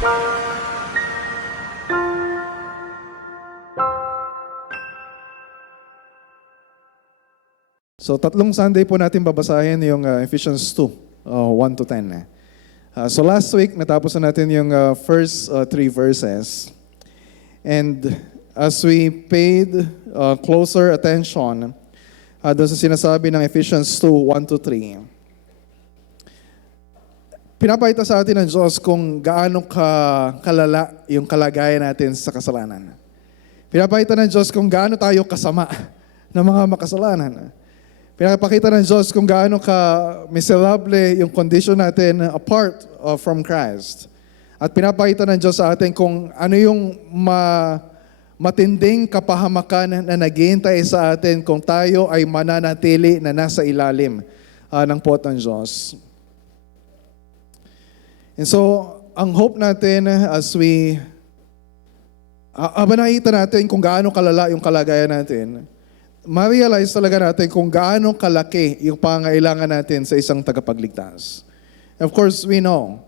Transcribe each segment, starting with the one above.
So, tatlong Sunday po natin babasahin yung Ephesians 2, 1 to 10. So, last week, natapos na natin yung first three verses. And as we paid closer attention doon sa sinasabi ng Ephesians 2, 1 to 3, pinapakita sa atin ng Diyos kung gaano kalala yung kalagayan natin sa kasalanan. Pinapakita ng Diyos kung gaano tayo kasama ng mga makasalanan. Pinapakita ng Diyos kung gaano ka miserable yung condition natin apart from Christ. At pinapakita ng Diyos sa atin kung ano yung matinding kapahamakan na naghihintay sa atin kung tayo ay mananatili na nasa ilalim ng puot ng Diyos. And so, ang hope natin as we nakita natin kung gaano kalala yung kalagayan natin, ma-realize talaga natin kung gaano kalaki yung pangailangan natin sa isang tagapagligtas. Of course, we know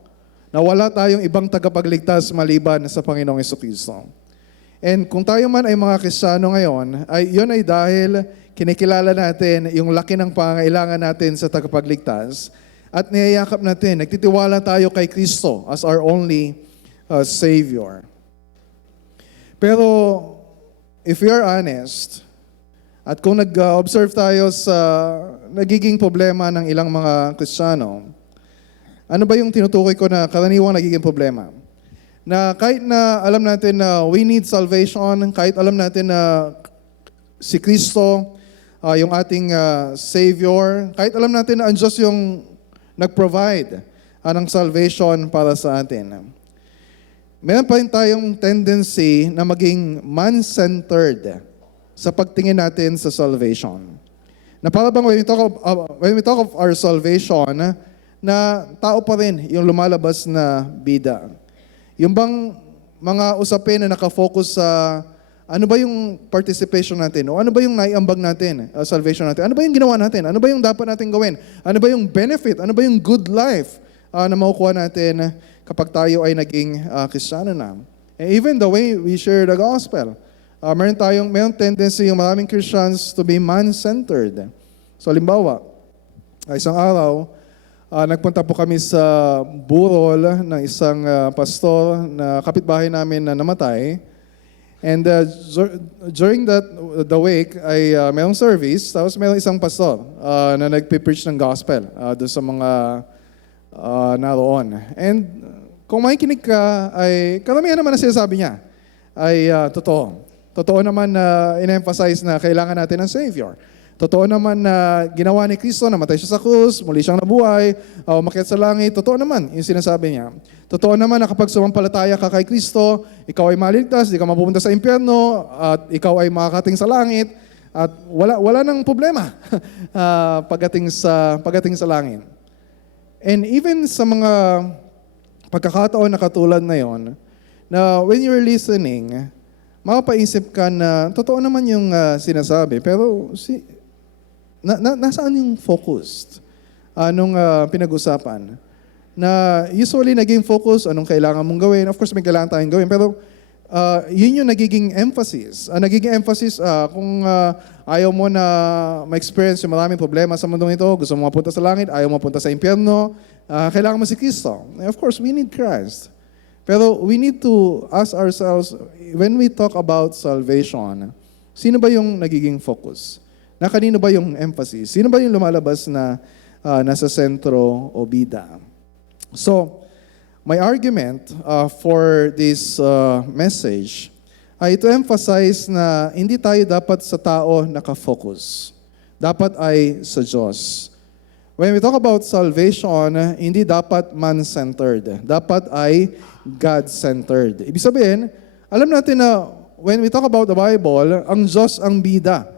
na wala tayong ibang tagapagligtas maliban sa Panginoong Jesucristo. And kung tayo man ay mga Kristiyano ngayon, yun ay dahil kinikilala natin yung laki ng pangailangan natin sa tagapagligtas at niyayakap natin, nagtitiwala tayo kay Kristo as our only Savior. Pero, if we are honest, at kung nag-observe tayo sa nagiging problema ng ilang mga Kristiyano, ano ba yung tinutukoy ko na karaniwang nagiging problema? Na kahit na alam natin na we need salvation, kahit alam natin na si Kristo, yung ating Savior, kahit alam natin na ang Diyos yung nag-provide ng salvation para sa atin, meron pa rin tayong tendency na maging man-centered sa pagtingin natin sa salvation. Na para bang when we talk of our salvation, na tao pa rin yung lumalabas na bida. Yung bang mga usapin na nakafocus sa ano ba yung participation natin o ano ba yung naiambag natin, salvation natin, ano ba yung ginawa natin, ano ba yung dapat natin gawin, ano ba yung benefit, ano ba yung good life na makukuha natin kapag tayo ay naging Kristiyano na. And even the way we share the gospel, meron tendency yung maraming Christians to be man-centered. So, halimbawa, isang araw, nagpunta po kami sa burol ng isang pastor na kapitbahay namin na namatay. And during the week, ay mayroong service, tapos mayroong isang pastor na nagpipreach ng gospel doon sa mga naroon. And kung makikinig ka, ay karamihan naman na sinasabi niya ay totoo. Totoo naman na in-emphasize na kailangan natin ng Savior. Totoo naman na ginawa ni Kristo, namatay siya sa krus, muli siyang nabuhay, umakyat sa langit. Totoo naman yung sinasabi niya. Totoo naman na kapag sumampalataya ka kay Kristo, ikaw ay maligtas, di ka mapupunta sa impyerno, at ikaw ay makakating sa langit, at wala nang problema pagdating sa langit. And even sa mga pagkakataon na katulad na yon, na when you're listening, mapapaisip ka na totoo naman yung sinasabi, pero nasaan yung focused? Anong pinag-usapan? Na usually naging focus, anong kailangan mong gawin? Of course, may kailangan tayong gawin, pero yun yung nagiging emphasis. Nagiging emphasis kung ayaw mo na ma-experience yung maraming problema sa mundong ito, gusto mo mapunta sa langit, ayaw mo mapunta sa impyerno, kailangan mo si Kristo. Of course, we need Christ. Pero we need to ask ourselves, when we talk about salvation, sino ba yung nagiging focus? Na kanino ba yung emphasis? Sino ba yung lumalabas na nasa sentro o bida? So, my argument for this message ay to emphasize na hindi tayo dapat sa tao nakafocus. Dapat ay sa Diyos. When we talk about salvation, hindi dapat man-centered. Dapat ay God-centered. Ibig sabihin, alam natin na when we talk about the Bible, ang Diyos ang bida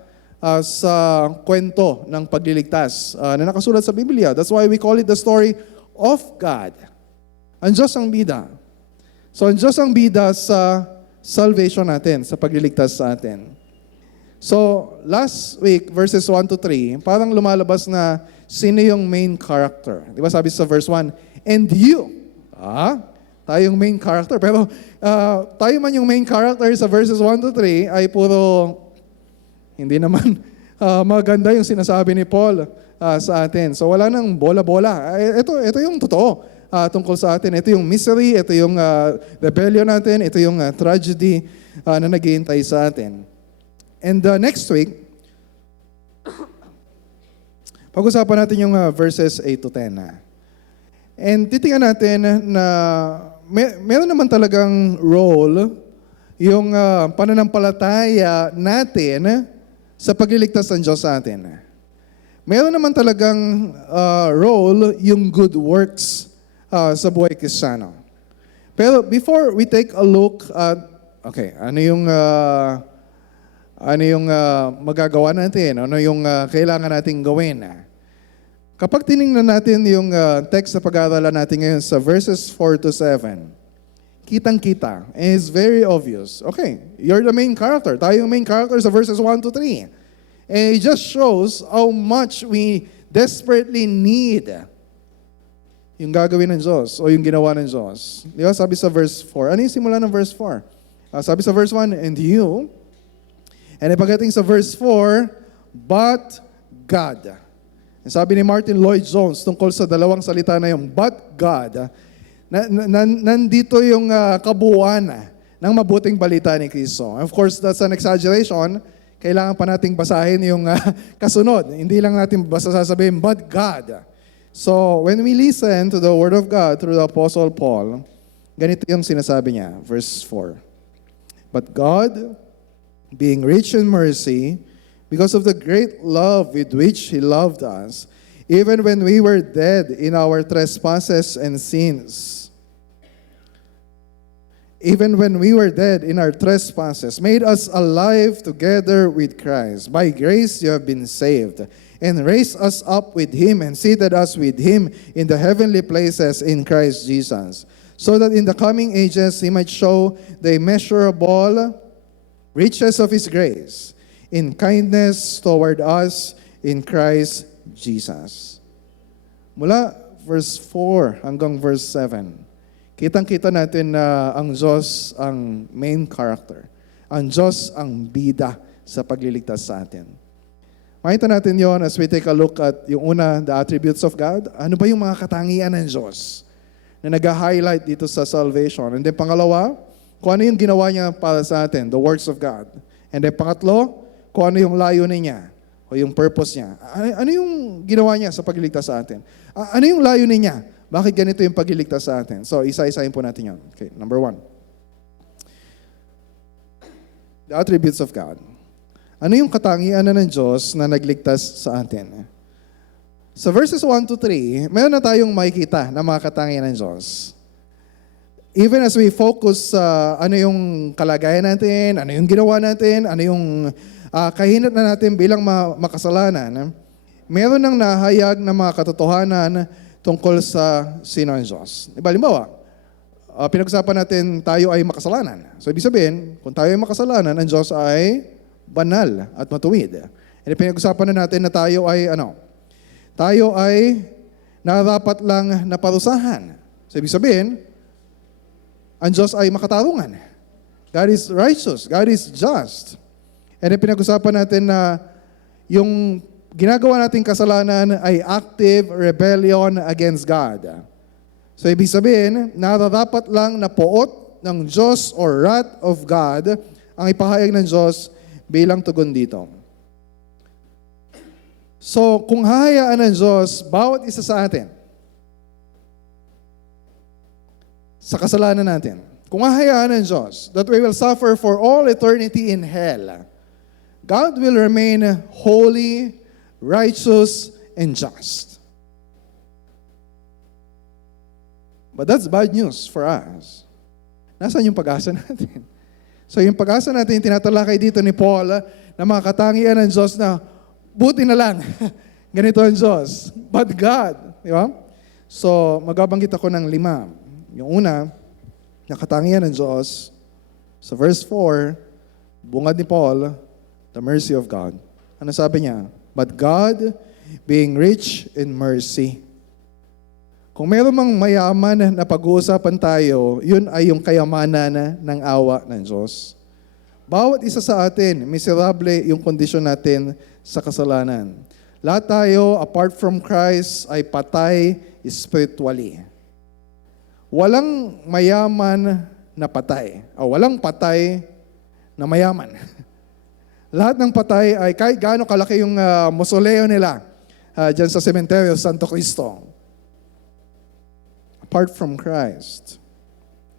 sa kwento ng pagliligtas na nakasulat sa Biblia. That's why we call it the story of God. Ang Diyos ang bida. So, ang Diyos ang bida sa salvation natin, sa pagliligtas sa atin. So, last week, verses 1 to 3, parang lumalabas na sino yung main character. Di ba sabi sa verse 1, and you, Tayo yung main character. Pero tayo man yung main character sa verses 1 to 3 ay puro hindi naman maganda yung sinasabi ni Paul sa atin. So wala nang bola-bola. Ito yung totoo tungkol sa atin. Ito yung misery, ito yung rebellion natin, ito yung tragedy na naghihintay sa atin. And next week, pag-usapan natin yung verses 8 to 10. And titingnan natin na meron naman talagang role yung pananampalataya natin sa pagliligtas ng Diyos sa atin. Meron naman talagang role yung good works sa buhay Kristiyano. Pero before we take a look at, ano yung magagawa natin? Ano yung kailangan nating gawin? Kapag tinignan natin yung text na pag-aaralan natin ngayon sa verses 4 to 7, kitang-kita, and it's very obvious. Okay, you're the main character. Tayo yung main character sa verses 1 to 3. And it just shows how much we desperately need yung gagawin ng Diyos o yung ginawa ng Diyos. Di ba? Sabi sa verse 4. Ano yung simula ng verse 4? Sabi sa verse 1, and you. And pagdating sa verse 4, but God. And sabi ni Martin Lloyd-Jones tungkol sa dalawang salita na yung but God, nandito yung kabuuan ng mabuting balita ni Kristo. Of course, that's an exaggeration. Kailangan pa nating basahin yung kasunod. Hindi lang natin basta sasabihin, but God. So, when we listen to the Word of God through the Apostle Paul, ganito yung sinasabi niya, verse 4. But God, being rich in mercy, because of the great love with which He loved us, even when we were dead in our trespasses and sins, even when we were dead in our trespasses, made us alive together with Christ. By grace you have been saved, and raised us up with Him, and seated us with Him in the heavenly places in Christ Jesus, so that in the coming ages He might show the immeasurable riches of His grace, in kindness toward us in Christ Jesus. Mula verse 4 hanggang verse 7, kitang-kita natin na ang Diyos ang main character. Ang Diyos ang bida sa pagliligtas sa atin. Makita natin yon as we take a look at yung una, the attributes of God. Ano ba yung mga katangian ng Diyos na nag-highlight dito sa salvation? And then pangalawa, kung ano yung ginawa niya para sa atin, the works of God. And then pangatlo, kung ano yung layunin niya o yung purpose niya. Ano yung ginawa niya sa pagliligtas sa atin? Ano yung layunin niya? Bakit ganito yung pagliligtas sa atin? So, isa-isahin po natin yun. Okay, number 1. The attributes of God. Ano yung katangian na ng Diyos na nagligtas sa atin? Sa verses 1 to 3, mayroon na tayong makikita na mga katangian ng Diyos. Even as we focus sa ano yung kalagayan natin, ano yung ginawa natin, ano yung kahinat na natin bilang makasalanan, meron nang nahayag na mga katotohanan tungkol sa sino ang Diyos. Halimbawa, pinag-usapan natin tayo ay makasalanan. So ibig sabihin, kung tayo ay makasalanan, ang Diyos ay banal at matuwid. And pinag-usapan na natin na tayo ay tayo ay narapat lang na parusahan. So ibig sabihin, ang Diyos ay makatarungan. God is righteous. God is just. And pinag-usapan natin na yung ginagawa nating kasalanan ay active rebellion against God. So ibig sabihin, nararapat lang na poot ng Diyos or wrath of God ang ipahayag ng Diyos bilang tugon dito. So kung hahayaan ng Diyos, bawat isa sa atin, sa kasalanan natin, kung hahayaan ng Diyos that we will suffer for all eternity in hell, God will remain holy, righteous, and just. But that's bad news for us. Nasaan yung pag-asa natin? So yung pag-asa natin, tinatalakay dito ni Paul na mga katangian ng Diyos na buti na lang. Ganito ang Diyos. But God. Di ba? So magabanggit ako ng 5. Yung una, na katangian ng Diyos, sa verse 4, bungad ni Paul, the mercy of God. Ano sabi niya? But God, being rich in mercy. Kung meron mang mayaman na pag-uusapan tayo, yun ay yung kayamanan ng awa ng Diyos. Bawat isa sa atin, miserable yung kondisyon natin sa kasalanan. Lahat tayo, apart from Christ, ay patay spiritually. Walang mayaman na patay. O walang patay na mayaman. Lahat ng patay ay kahit gaano kalaki yung mausoleo nila dyan sa sementeryo Santo Cristo. Apart from Christ,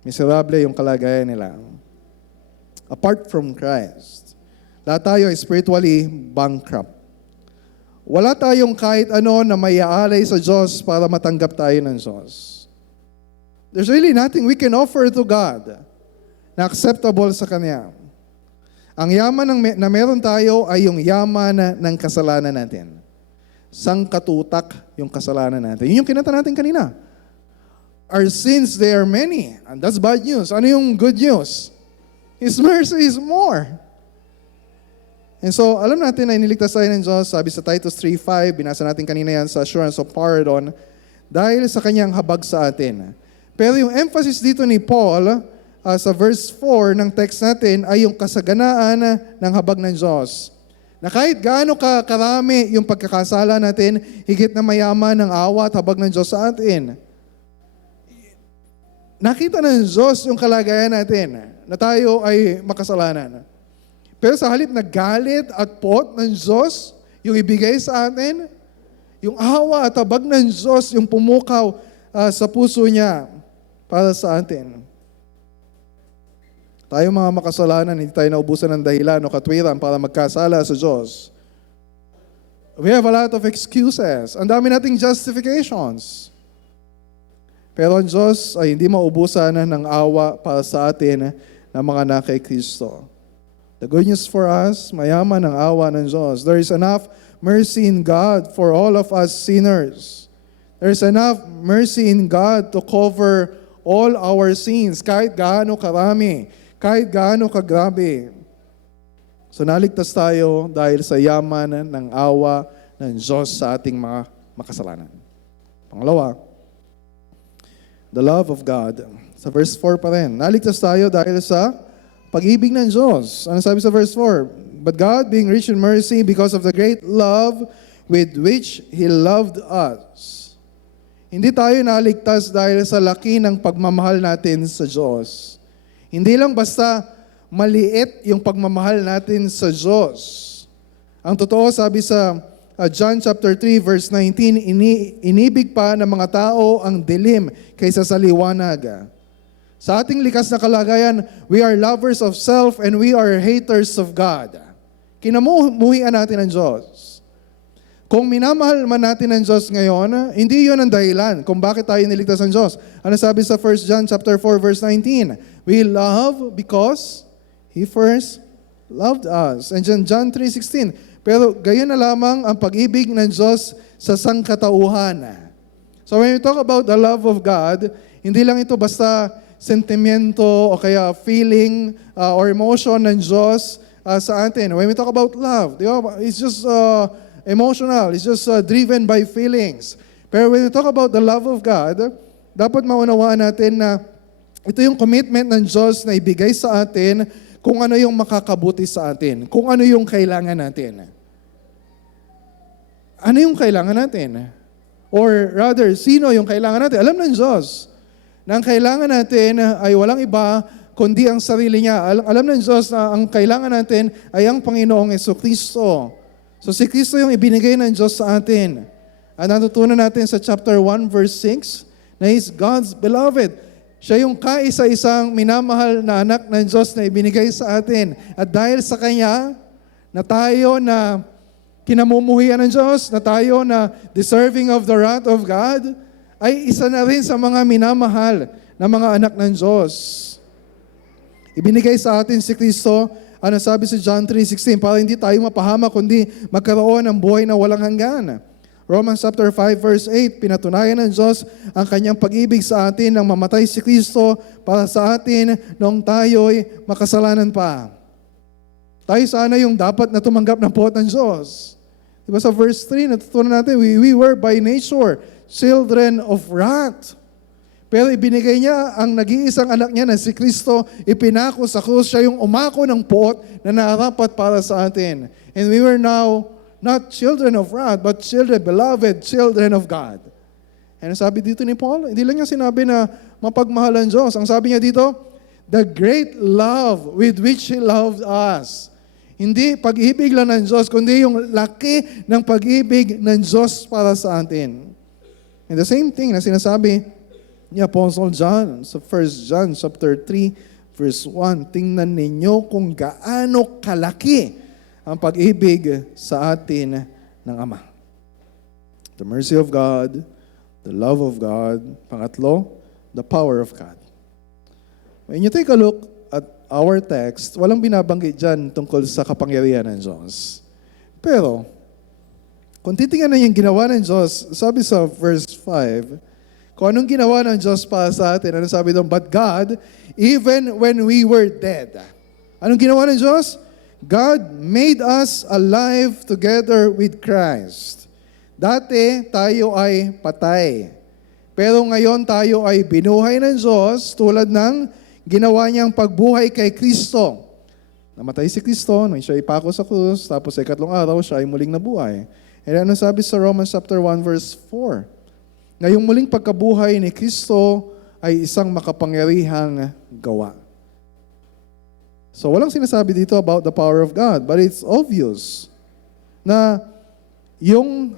miserable yung kalagayan nila. Apart from Christ, lahat tayo ay spiritually bankrupt. Wala tayong kahit ano na maiaalay sa Diyos para matanggap tayo ng Diyos. There's really nothing we can offer to God na acceptable sa Kanya. Ang yaman na meron tayo ay yung yaman ng kasalanan natin. Sangkatutak yung kasalanan natin. Yun yung kinanta natin kanina. Our sins, they are many. And that's bad news. Ano yung good news? His mercy is more. And so, alam natin na iniligtas tayo ng Diyos. Sabi sa Titus 3:5, binasa natin kanina yan sa assurance of pardon, dahil sa kanyang habag sa atin. Pero yung emphasis dito ni Paul, sa verse 4 ng text natin, ay yung kasaganaan ng habag ng Diyos. Na kahit gaano karami yung pagkakasala natin, higit na mayaman ng awa at habag ng Diyos sa atin. Nakita ng Diyos yung kalagayan natin na tayo ay makasalanan. Pero sa halip na galit at pot ng Diyos, yung ibigay sa atin, yung awa at habag ng Diyos, yung pumukaw sa puso niya para sa atin. Tayo mga makasalanan, hindi tayo naubusan ng dahilan o katwiran para magkasala sa Diyos. We have a lot of excuses. Ang dami nating justifications. Pero ang Diyos ay hindi maubusan ng awa para sa atin na mga anak kay Kristo. The good news for us, mayaman ang awa ng Diyos. There is enough mercy in God for all of us sinners. There is enough mercy in God to cover all our sins, kahit gaano karami, kahit gaano kagrabe. So naligtas tayo dahil sa yaman ng awa ng Diyos sa ating mga makasalanan. Pangalawa, the love of God. Sa verse 4 pa rin. Naligtas tayo dahil sa pag-ibig ng Diyos. Ano sabi sa verse 4? But God, being rich in mercy, because of the great love with which He loved us. Hindi tayo naligtas dahil sa laki ng pagmamahal natin sa Diyos. Hindi lang basta maliit yung pagmamahal natin sa Diyos. Ang totoo, sabi sa John chapter 3 verse 19, inibig pa ng mga tao ang dilim kaysa sa liwanag. Sa ating likas na kalagayan, we are lovers of self and we are haters of God. Kinamuhian natin ang Diyos. Kung minamahal man natin ang Diyos ngayon, hindi yun ang dahilan kung bakit tayo niligtas ng Diyos. Ano sabi sa 1 John chapter 4 verse 19? We love because He first loved us. And John 3:16, pero gayon na lamang ang pag-ibig ng Diyos sa sangkatauhan. So when we talk about the love of God, hindi lang ito basta sentimento o kaya feeling or emotion ng Diyos sa atin. When we talk about love, di ba? It's just emotional. It's just driven by feelings. Pero when we talk about the love of God, dapat maunawaan natin na ito yung commitment ng Diyos na ibigay sa atin kung ano yung makakabuti sa atin, kung ano yung kailangan natin. Ano yung kailangan natin? Or rather, sino yung kailangan natin? Alam ng Diyos na ang kailangan natin ay walang iba kundi ang sarili niya. Alam ng Diyos na ang kailangan natin ay ang Panginoong Jesucristo. So si Kristo yung ibinigay ng Diyos sa atin. At natutunan natin sa chapter 1 verse 6 na He's God's beloved. Siya yung kaisa-isang minamahal na anak ng Diyos na ibinigay sa atin. At dahil sa Kanya, na tayo na kinamumuhian ng Diyos, na tayo na deserving of the wrath of God, ay isa na rin sa mga minamahal na mga anak ng Diyos. Ibinigay sa atin si Kristo, ano sabi sa John 3:16, para hindi tayo mapahama, kundi magkaroon ng buhay na walang hanggan. Romans chapter 5 verse 8, pinatunayan ng Diyos ang kanyang pag-ibig sa atin nang mamatay si Kristo para sa atin noong tayo'y makasalanan pa. Tayo sana yung dapat na tumanggap ng puot ng Diyos. Diba sa verse 3, natutunan natin, we were by nature children of wrath. Pero ibinigay niya ang nag-iisang anak niya na si Kristo, ipinako sa krus, siya yung umako ng puot na narapat para sa atin. And we were now not children of wrath, but children, beloved children of God. And sabi dito ni Paul, hindi lang niya sinabi na mapagmahal ang Diyos. Ang sabi niya dito, the great love with which He loved us. Hindi pag-ibig lang ng Diyos, kundi yung laki ng pag-ibig ng Diyos para sa atin. And the same thing na sinasabi ni Apostle John sa 1 John chapter 3, verse 1, tingnan ninyo kung gaano kalaki ang pag-ibig sa atin ng Ama. The mercy of God, the love of God, pangatlo, the power of God. When you take a look at our text, walang binabanggit dyan tungkol sa kapangyarihan ng Diyos. Pero, kung titingnan na yung ginawa ng Diyos, sabi sa verse 5, kung anong ginawa ng Diyos para sa atin, ano sabi doon? But God, even when we were dead. Anong ginawa ng Diyos? God made us alive together with Christ. Dati, tayo ay patay. Pero ngayon tayo ay binuhay ng Diyos tulad ng ginawa niyang pagbuhay kay Kristo. Namatay si Kristo, nung siya ipako sa krus, tapos sa ikatlong araw, siya ay muling nabuhay. And ano sabi sa Romans chapter 1 verse 4? Ngayong muling pagkabuhay ni Kristo ay isang makapangyarihang gawa. So walang sinasabi dito about the power of God, but it's obvious na yung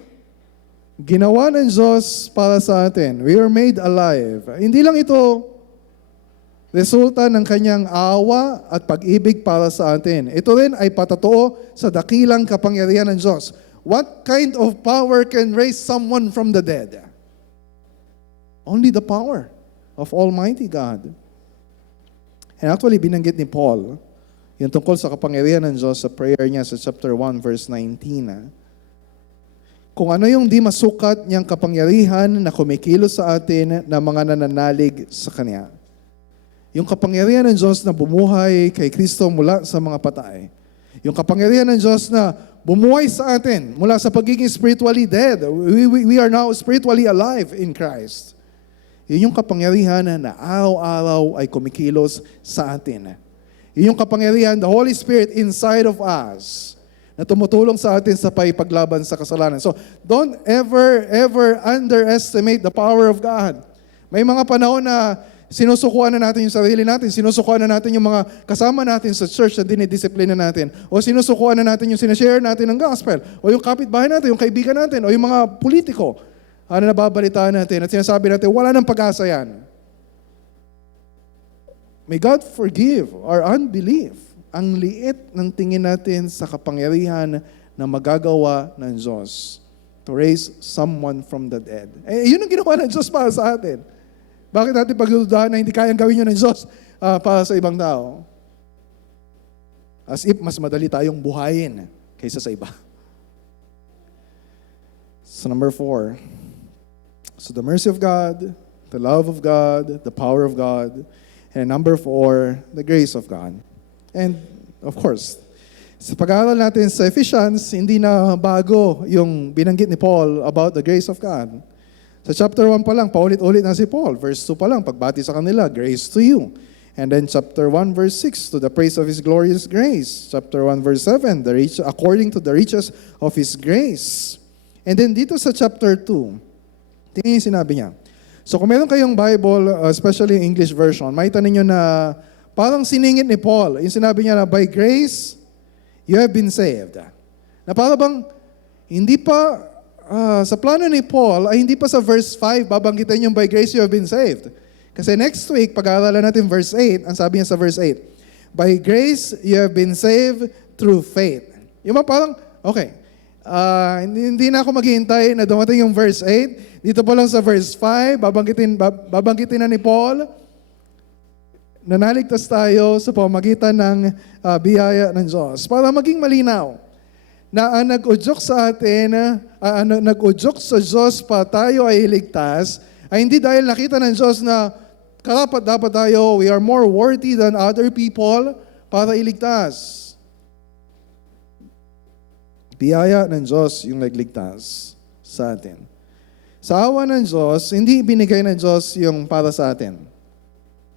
ginawa ng Diyos para sa atin, we are made alive. Hindi lang ito resulta ng kanyang awa at pag-ibig para sa atin. Ito rin ay patotoo sa dakilang kapangyarihan ng Diyos. What kind of power can raise someone from the dead? Only the power of Almighty God. And actually, binanggit ni Paul yung tungkol sa kapangyarihan ng Diyos sa prayer niya sa chapter 1, verse 19. Kung ano yung di masukat niyang kapangyarihan na kumikilos sa atin na mga nananalig sa Kanya. Yung kapangyarihan ng Diyos na bumuhay kay Kristo mula sa mga patay. Yung kapangyarihan ng Diyos na bumuhay sa atin mula sa pagiging spiritually dead. We are now spiritually alive in Christ. Yun yung kapangyarihan na araw-araw ay kumikilos sa atin. Yun yung kapangyarihan, the Holy Spirit inside of us, na tumutulong sa atin sa paglaban sa kasalanan. So, don't ever underestimate the power of God. May mga panahon na sinusukuan na natin yung sarili natin, sinusukuan na natin yung mga kasama natin sa church na dinidisiplina natin, o sinusukuan na natin yung sinashare natin ng gospel, o yung kapitbahay natin, yung kaibigan natin, o yung mga politiko, ano nababalitaan natin, at sinasabi natin, wala nang pag-asa yan. May God forgive our unbelief. Ang liit ng tingin natin sa kapangyarihan na magagawa ng Diyos to raise someone from the dead. Eh, yun ang ginawa ng Diyos para sa atin. Bakit natin pagdududahan na hindi kayang gawin yun ng Diyos para sa ibang tao? As if mas madali tayong buhayin kaysa sa iba. So number 4. So the mercy of God, the love of God, the power of God, and number 4, the grace of God. And of course, sa pag-aaral natin sa Ephesians, hindi na bago yung binanggit ni Paul about the grace of God. Sa chapter 1 pa lang, paulit-ulit na si Paul. Verse 2 pa lang, pagbati sa kanila, grace to you. And then chapter 1 verse 6, to the praise of His glorious grace. Chapter 1 verse 7, according to the riches of His grace. And then dito sa chapter 2, tingnan yung sinabi niya. So kung meron kayong Bible, especially English version, makita ninyo na parang siningit ni Paul. Yung sinabi niya na, by grace, you have been saved. Na parang bang, hindi pa, sa plano ni Paul, ay hindi pa sa verse 5, babanggitin yung by grace you have been saved. Kasi next week, pag-aaralan natin verse 8, ang sabi niya sa verse 8, by grace you have been saved through faith. Yung parang, okay, hindi na ako maghihintay na dumating yung verse 8. Dito pa lang sa verse 5, babanggitin na ni Paul, na naligtas tayo sa pamamagitan ng biyaya ng Diyos. Para maging malinaw, na ang nag-udyok sa atin, nag-udyok sa Diyos pa tayo ay iligtas, ay hindi dahil nakita ng Diyos na karapat-dapat tayo, we are more worthy than other people para iligtas. Biyaya ng Diyos yung nagligtas sa atin. Sa awa ng Diyos, hindi ibinigay ng Diyos yung para sa atin,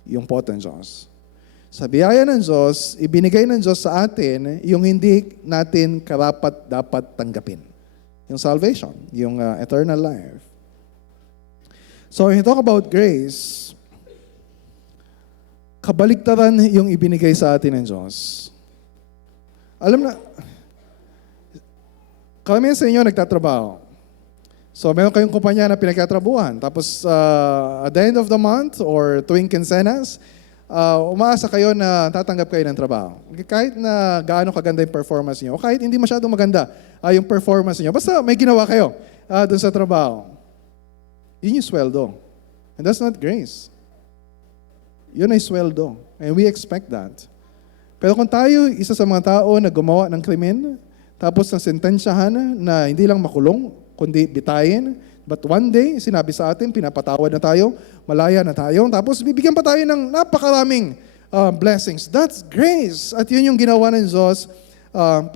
yung pot ng Diyos. Sa biyaya ng Diyos, ibinigay ng Diyos sa atin yung hindi natin karapat dapat tanggapin. Yung salvation, yung eternal life. So when you talk about grace, kabaligtaran yung ibinigay sa atin ng Diyos. Alam na, karamihan sa inyo nagtatrabaho. So meron kayong kumpanya na pinagtatrabuhan. Tapos at the end of the month or tuwing quincenas, umaasa kayo na tatanggap kayo ng trabaho. Kahit na gaano kaganda yung performance niyo, o kahit hindi masyadong maganda yung performance niyo, basta may ginawa kayo doon sa trabaho. Yun yung sweldo. And that's not grace. Yun ay sweldo. And we expect that. Pero kung tayo, isa sa mga tao na gumawa ng krimen, tapos na sentensyahan na hindi lang makulong, kundi bitayin, but one day, sinabi sa atin, pinapatawad na tayo, malaya na tayo, tapos bibigyan pa tayo ng napakaraming blessings. That's grace. At yun yung ginawa ng Diyos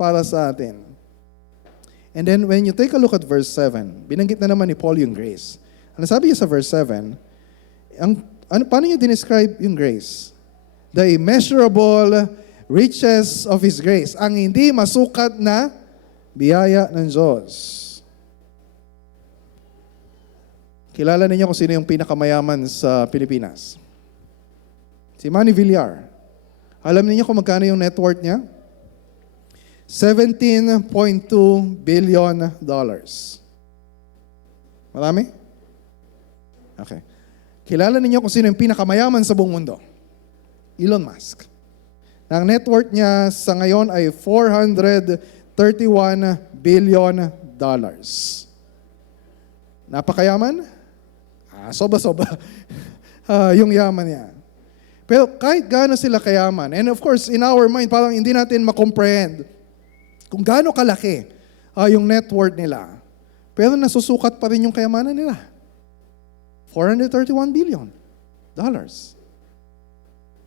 para sa atin. And then when you take a look at verse 7, binanggit na naman ni Paul yung grace. Ano sabi niya sa verse 7? Paano niya dinescribe yung grace? The immeasurable riches of His grace. Ang hindi masukat na biyaya ng Diyos. Kilala ninyo kung sino yung pinakamayaman sa Pilipinas? Si Manny Villar. Alam niyo kung magkano yung net worth niya? $17.2 billion. Marami? Okay. Kilala ninyo kung sino yung pinakamayaman sa buong mundo? Elon Musk. Ang net worth niya sa ngayon ay $431 billion. Napakayaman? Sobra-sobra yung yaman niya. Pero kahit gaano sila kayaman, and of course, in our mind, parang hindi natin makomprehend kung gaano kalaki yung net worth nila. Pero nasusukat pa rin yung kayamanan nila. $431 billion.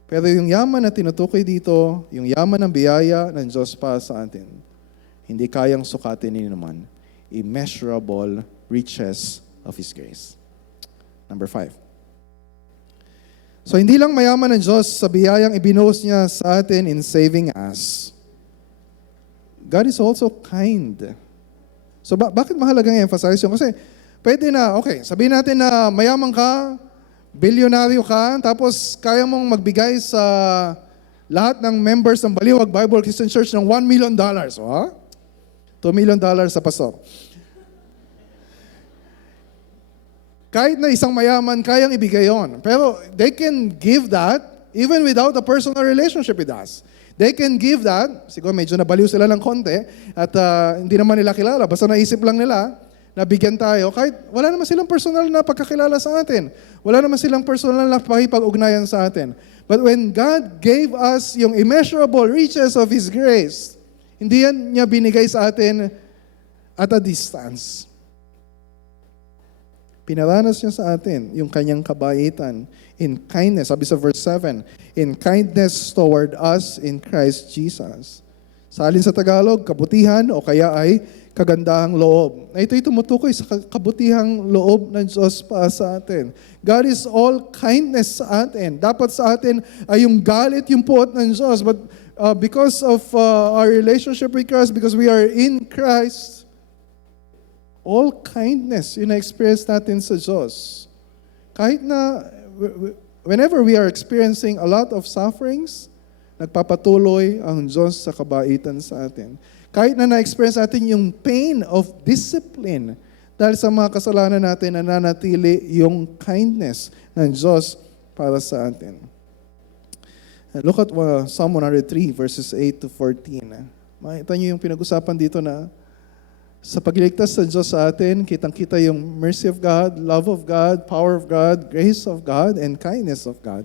Pero yung yaman na tinutukoy dito, yung yaman ng biyaya ng Diyos para sa atin, hindi kayang sukatin ni naman. Immeasurable riches of His grace. Number 5. So hindi lang mayaman ng Diyos sa biyayang ibinuhos niya sa atin in saving us. God is also kind. So bakit mahalagang i-emphasize yun? Kasi pwede na, okay, sabihin natin na mayaman ka, bilyonaryo ka, tapos kaya mong magbigay sa lahat ng members ng Baliwag Bible Christian Church ng $1 million. $2 million sa pastor. Kahit na isang mayaman, kayang ibigay yon. Pero they can give that even without a personal relationship with us. They can give that, siguro medyo nabaliw sila ng konti, at hindi naman nila kilala, basta naisip lang nila, nabigyan tayo, kahit wala naman silang personal na pagkakilala sa atin. Wala naman silang personal na pakipag-ugnayan sa atin. But when God gave us yung immeasurable riches of His grace, hindi yan niya binigay sa atin at a distance. Pinaranas niya sa atin yung kanyang kabaitan in kindness. Sabi sa verse 7, in kindness toward us in Christ Jesus. Salin sa Tagalog, kabutihan o kaya ay kagandahang loob. Na ito'y tumutukoy sa kabutihang loob ng Diyos para sa atin. God is all kindness sa atin. Dapat sa atin ay yung galit, yung puot ng Diyos. But because of our relationship with Christ, because we are in Christ, all kindness yung na-experience natin sa Diyos. Kahit na, whenever we are experiencing a lot of sufferings, nagpapatuloy ang Diyos sa kabaitan sa atin. Kahit na na-experience natin yung pain of discipline dahil sa mga kasalanan natin, nananatili yung kindness ng Diyos para sa atin. Look at Psalm 103 verses 8 to 14. Makita niyo yung pinag-usapan dito na sa pagliligtas sa Diyos sa atin, kitang-kita yung mercy of God, love of God, power of God, grace of God, and kindness of God.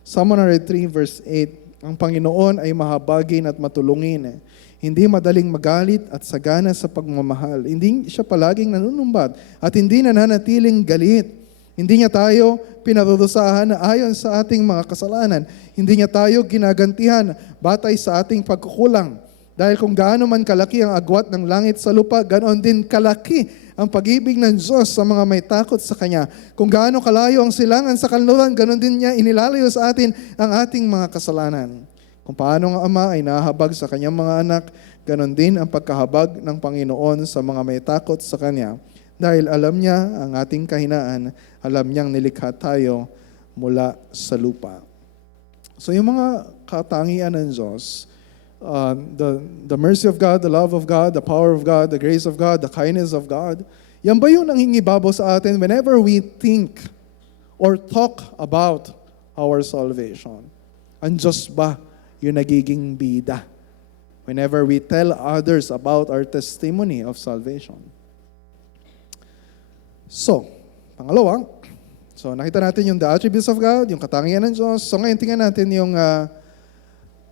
Psalm 103 verse 8, ang Panginoon ay mahabagin at matulungin. Hindi madaling magalit at sagana sa pagmamahal. Hindi siya palaging nanunumbat at hindi nananatiling galit. Hindi niya tayo pinarurusahan na ayon sa ating mga kasalanan. Hindi niya tayo ginagantihan batay sa ating pagkukulang. Dahil kung gaano man kalaki ang agwat ng langit sa lupa, ganoon din kalaki ang pag-ibig ng Diyos sa mga may takot sa Kanya. Kung gaano kalayo ang silangan sa kanluran, ganoon din niya inilalayo sa atin ang ating mga kasalanan. Kung paano ang Ama ay nahahabag sa Kanyang mga anak, ganoon din ang pagkahabag ng Panginoon sa mga may takot sa Kanya. Dahil alam niya ang ating kahinaan, alam niyang nilikha tayo mula sa lupa. So yung mga katangian ng Diyos, the mercy of God, the love of God, the power of God, the grace of God, the kindness of God, yan ba yun ang hingibabaw sa atin whenever we think or talk about our salvation? Ang Diyos ba yung nagiging bida whenever we tell others about our testimony of salvation? So, pangalawa, nakita natin yung the attributes of God, yung katangian ng Diyos. So ngayon tingnan natin yung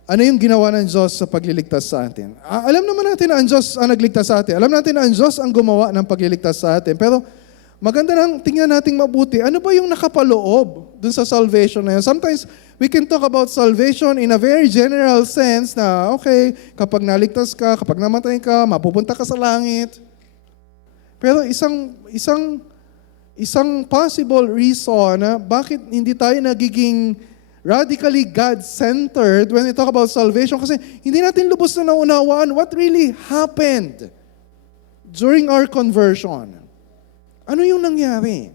ano yung ginawa ng Diyos sa pagliligtas sa atin. Alam naman natin na ang Diyos ang nagligtas sa atin. Alam natin na ang Diyos ang gumawa ng pagliligtas sa atin. Pero maganda nang tingnan natin mabuti, ano ba yung nakapaloob dun sa salvation na yun? Sometimes we can talk about salvation in a very general sense na, okay, kapag naligtas ka, kapag namatay ka, mapupunta ka sa langit. Pero isang possible reason na bakit hindi tayo nagiging radically God-centered when we talk about salvation kasi hindi natin lubos na naunawaan what really happened during our conversion. Ano yung nangyari?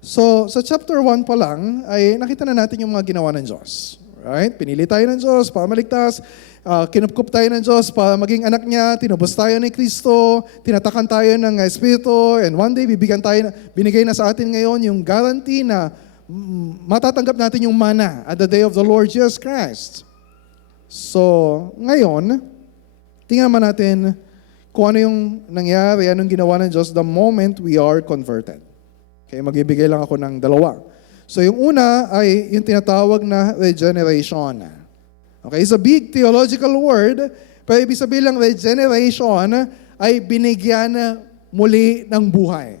So, sa chapter 1 pa lang, ay nakita na natin yung mga ginawa ng Diyos. Right? Pinili tayo ng Diyos para maligtas, kinupkup tayo ng Diyos para maging anak niya, tinubos tayo ni Kristo, tinatakan tayo ng Espiritu, and one day binigay na sa atin ngayon yung guarantee na matatanggap natin yung mana at the day of the Lord Jesus Christ. So, ngayon, tingnan naman natin kung ano yung nangyari, anong ginawa ng Diyos the moment we are converted. Okay, magbibigay lang ako ng dalawa. So, yung una ay yung tinatawag na regeneration. Okay, it's a big theological word, pero ibig sabihin lang regeneration ay binigyan muli ng buhay.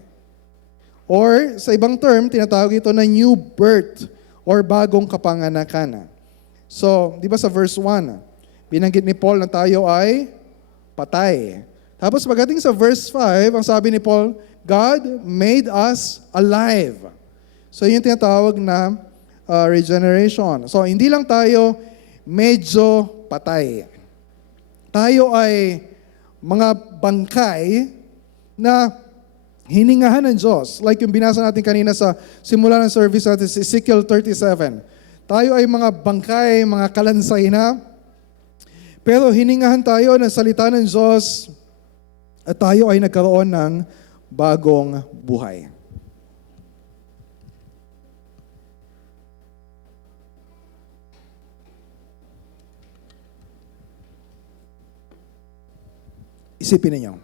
Or sa ibang term, tinatawag ito na new birth or bagong kapanganakan. So, di ba sa verse 1, binanggit ni Paul na tayo ay patay. Tapos pagdating sa verse 5, ang sabi ni Paul, God made us alive. So, yun yung tinatawag na regeneration. So, hindi lang tayo medyo patay. Tayo ay mga bangkay na hiningahan ng Diyos. Like yung binasa natin kanina sa simula ng service natin, si Ezekiel 37. Tayo ay mga bangkay, mga kalansay na, pero hiningahan tayo ng salita ng Diyos at tayo ay nagkaroon ng bagong buhay. Isipin ninyo,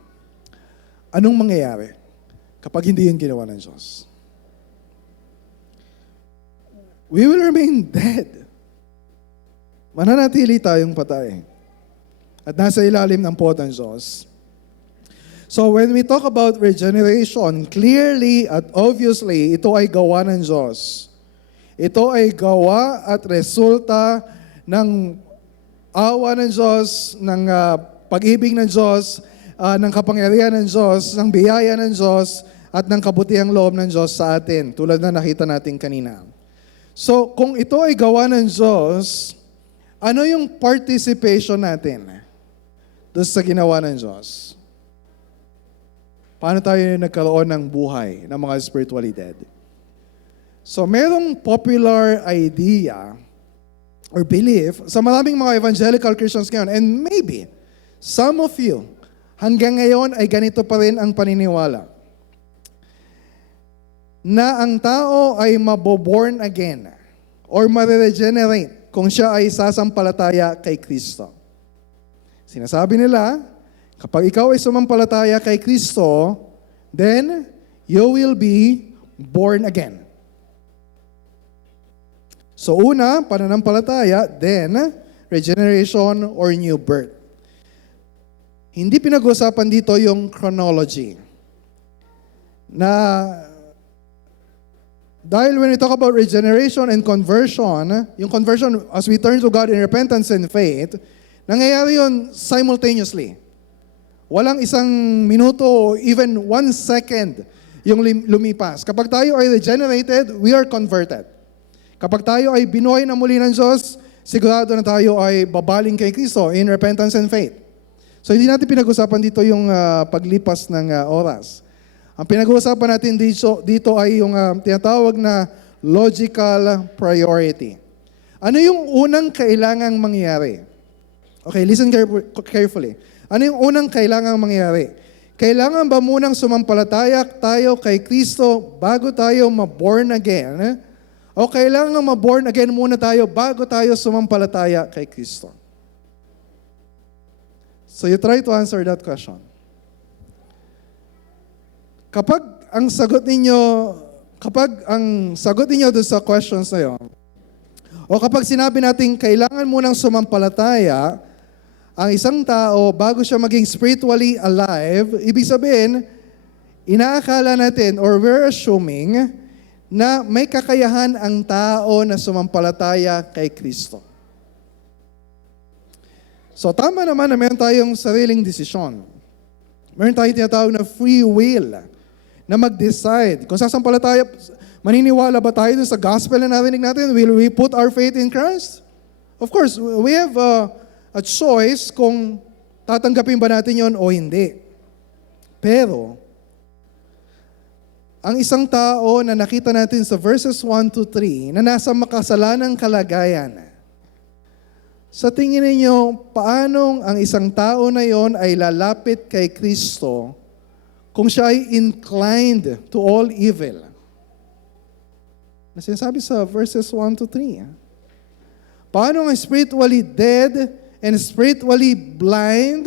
anong mangyayari kapag hindi yung ginawa ng Diyos? We will remain dead. Mananatili tayong patay. At nasa ilalim ng pot ng Diyos. So when we talk about regeneration, clearly at obviously, ito ay gawa ng Diyos. Ito ay gawa at resulta ng awa ng Diyos, ng pag-ibig ng Diyos, ng kapangyarihan ng Diyos, ng biyaya ng Diyos, at ng kabutihang loob ng Diyos sa atin, tulad na nakita natin kanina. So, kung ito ay gawa ng Diyos, ano yung participation natin doon sa ginawa ng Diyos? Paano tayo nagkaroon ng buhay ng mga spiritually dead? So, merong popular idea or belief sa maraming mga evangelical Christians ngayon, and maybe some of you, hanggang ngayon ay ganito pa rin ang paniniwala, na ang tao ay maboborn again or ma-regenerate kung siya ay sasampalataya kay Kristo. Sinasabi nila, kapag ikaw ay sumampalataya kay Kristo, then you will be born again. So una, pananampalataya, then regeneration or new birth. Hindi pinag-usapan dito yung chronology na Dahil when we talk about regeneration and conversion, yung conversion as we turn to God in repentance and faith, nangyayari yun simultaneously. Walang isang minuto o even 1 second yung lumipas. Kapag tayo ay regenerated, we are converted. Kapag tayo ay binuhay na muli ng Diyos, sigurado na tayo ay babaling kay Kristo in repentance and faith. So hindi natin pinag-usapan dito yung paglipas ng oras. Ang pinag-uusapan natin dito ay yung tinatawag na logical priority. Ano yung unang kailangang mangyari? Okay, listen carefully. Ano yung unang kailangang mangyari? Kailangan ba munang sumampalataya tayo kay Kristo bago tayo ma-born again? O kailangan ma-born again muna tayo bago tayo sumampalataya kay Kristo? So you try to answer that question. Kapag ang sagot ninyo doon sa questions na yun, o kapag sinabi natin kailangan munang sumampalataya ang isang tao bago siya maging spiritually alive, ibig sabihin, inaakala natin or we're assuming na may kakayahan ang tao na sumampalataya kay Kristo. So tama naman na meron tayong sariling desisyon. Meron tayong tinatawag na free will na mag-decide. Kung sasampalataya, maniniwala ba tayo dun sa gospel na narinig natin? Will we put our faith in Christ? Of course, we have a choice kung tatanggapin ba natin yon o hindi. Pero, ang isang tao na nakita natin sa verses 1 to 3 na nasa makasalanang kalagayan, sa tingin ninyo, paanong ang isang tao na yon ay lalapit kay Kristo kung siya ay inclined to all evil? Na sinasabi sa verses 1 to 3. Paano ang spiritually dead and spiritually blind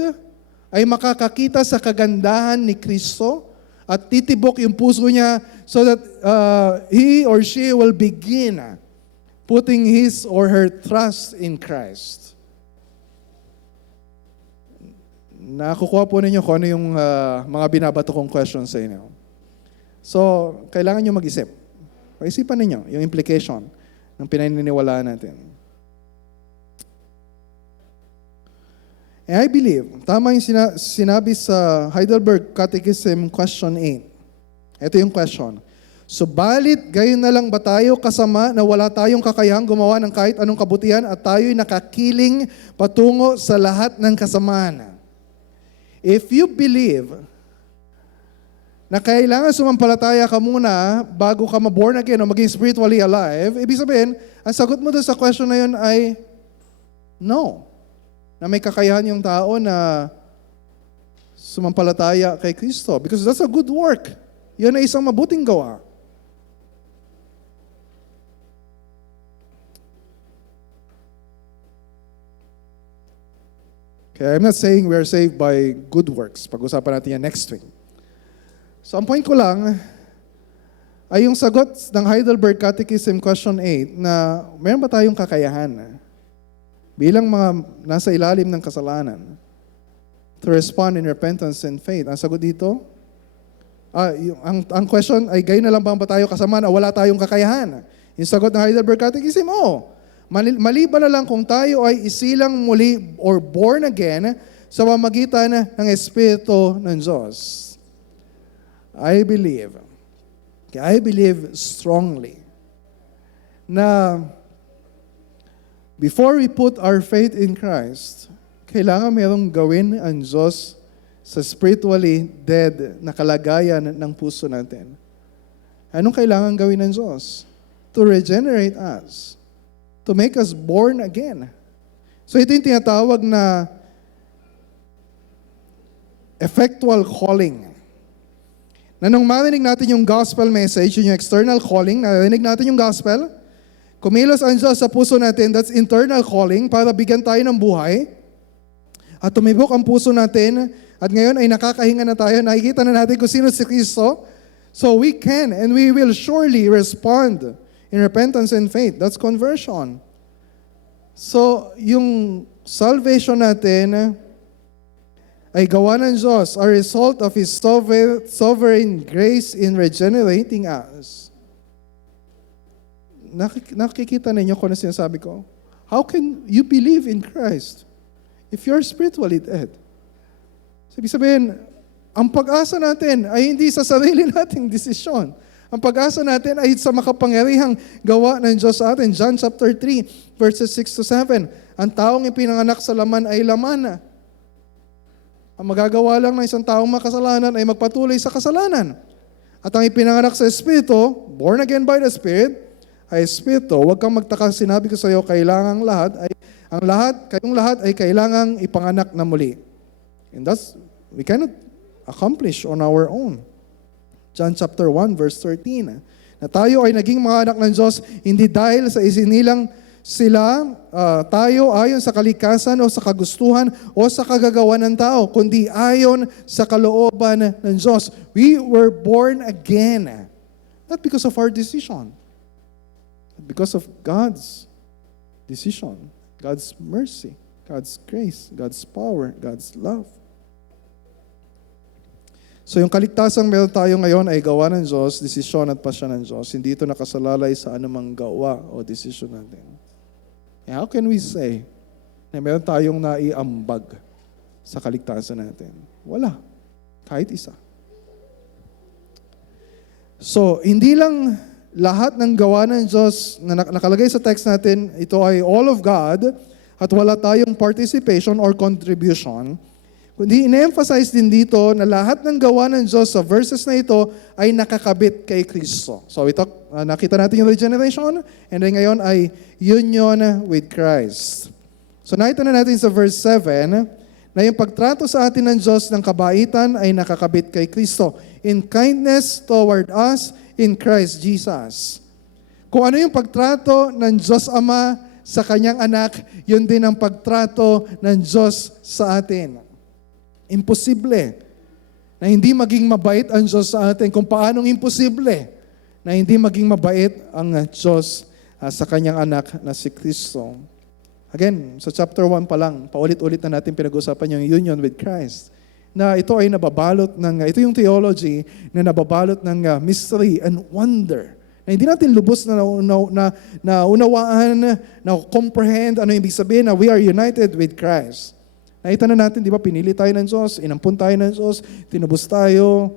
ay makakakita sa kagandahan ni Kristo at titibok yung puso niya so that he or she will begin putting his or her trust in Christ? Nakukuha po ninyo kung ano yung mga binabato kong questions sa inyo. So, kailangan nyo mag-isip. Pag-isipan ninyo yung implication ng pinaniniwalaan natin. And I believe, tama yung sinabi sa Heidelberg Catechism question 8. Ito yung question. Subalit, gayon na lang ba tayo kasama na wala tayong kakayahang gumawa ng kahit anong kabutihan at tayo'y nakakiling patungo sa lahat ng kasamaan? If you believe na kailangan sumampalataya ka muna bago ka ma-born again o maging spiritually alive, ibig sabihin, ang sagot mo doon sa question na yun ay no. Na may kakayahan yung tao na sumampalataya kay Kristo. Because that's a good work. Yan ay isang mabuting gawa. Okay, I'm not saying we're saved by good works. Pag-usapan natin yan next week. So, ang point ko lang ay yung sagot ng Heidelberg Catechism question 8 na meron ba tayong kakayahan bilang mga nasa ilalim ng kasalanan to respond in repentance and faith? Ang sagot dito, ang question ay gayon na lang ba tayo kasama na wala tayong kakayahan? Yung sagot ng Heidelberg Catechism, maliban na lang kung tayo ay isilang muli or born again sa pamamagitan ng Espiritu ng Diyos. I believe strongly na before we put our faith in Christ, kailangan merong gawin ang Diyos sa spiritually dead na kalagayan ng puso natin. Anong kailangan gawin ng Diyos? To regenerate us. To make us born again. So ito yung tinatawag na effectual calling. Na nung marinig natin yung gospel message, yung external calling, narinig natin yung gospel, kumilos ang Diyos sa puso natin, that's internal calling, para bigyan tayo ng buhay. At tumibok ang puso natin, at ngayon ay nakakahinga na tayo, nakikita na natin kung sino si Kristo. So we can and we will surely respond in repentance and faith. That's conversion. So, yung salvation natin ay gawa ng Diyos, a result of His sovereign grace in regenerating us. nakikita ninyo kung ano sinasabi ko? How can you believe in Christ if you're spiritually dead? Sabi sabihin, ang pag-asa natin ay hindi sa sarili nating desisyon. Ang pag-asa natin ay sa makapangyarihang gawa ng Diyos sa atin. John chapter 3, verses 6 to 7. Ang taong ipinanganak sa laman ay laman. Ang magagawa lang ng isang taong makasalanan ay magpatuloy sa kasalanan. At ang ipinanganak sa Espiritu, born again by the Spirit, ay Espiritu. Huwag kang magtaka, sinabi ko sa iyo, kailangang kayong lahat ay kailangang ipanganak na muli. And that's, we cannot accomplish on our own. John chapter 1, verse 13. Na tayo ay naging mga anak ng Diyos, hindi dahil sa isinilang tayo ayon sa kalikasan o sa kagustuhan o sa kagagawa ng tao, kundi ayon sa kalooban ng Diyos. We were born again. Not because of our decision, but because of God's decision, God's mercy, God's grace, God's power, God's love. So yung kaligtasang meron tayo ngayon ay gawa ng Diyos, desisyon at pasya ng Diyos. Hindi ito nakasalalay sa anumang gawa o desisyon natin. And how can we say na meron tayong naiambag sa kaligtasan natin? Wala. Kahit isa. So, hindi lang lahat ng gawa ng Diyos na nakalagay sa text natin, ito ay all of God at wala tayong participation or contribution. Kundi in-emphasize din dito na lahat ng gawa ng Diyos sa verses na ito ay nakakabit kay Kristo. So nakita natin yung regeneration, and then ngayon ay union with Christ. So nakita na natin sa verse 7 na yung pagtrato sa atin ng Diyos ng kabaitan ay nakakabit kay Kristo. In kindness toward us in Christ Jesus. Kung ano yung pagtrato ng Diyos Ama sa kanyang anak, yun din ang pagtrato ng Diyos sa atin. Imposible na hindi maging mabait ang Diyos sa atin. Kung paanong imposible na hindi maging mabait ang Diyos sa kanyang anak na si Kristo. Again, sa chapter 1 pa lang, paulit-ulit na natin pinag-usapan yung union with Christ. Na ito ay nababalot ito yung theology na nababalot ng mystery and wonder. Na hindi natin lubos na unawaan, na comprehend ano ibig sabihin na we are united with Christ. Nakita na natin, di ba, pinili tayo ng Diyos, inampun tayo ng Diyos, tinubos tayo,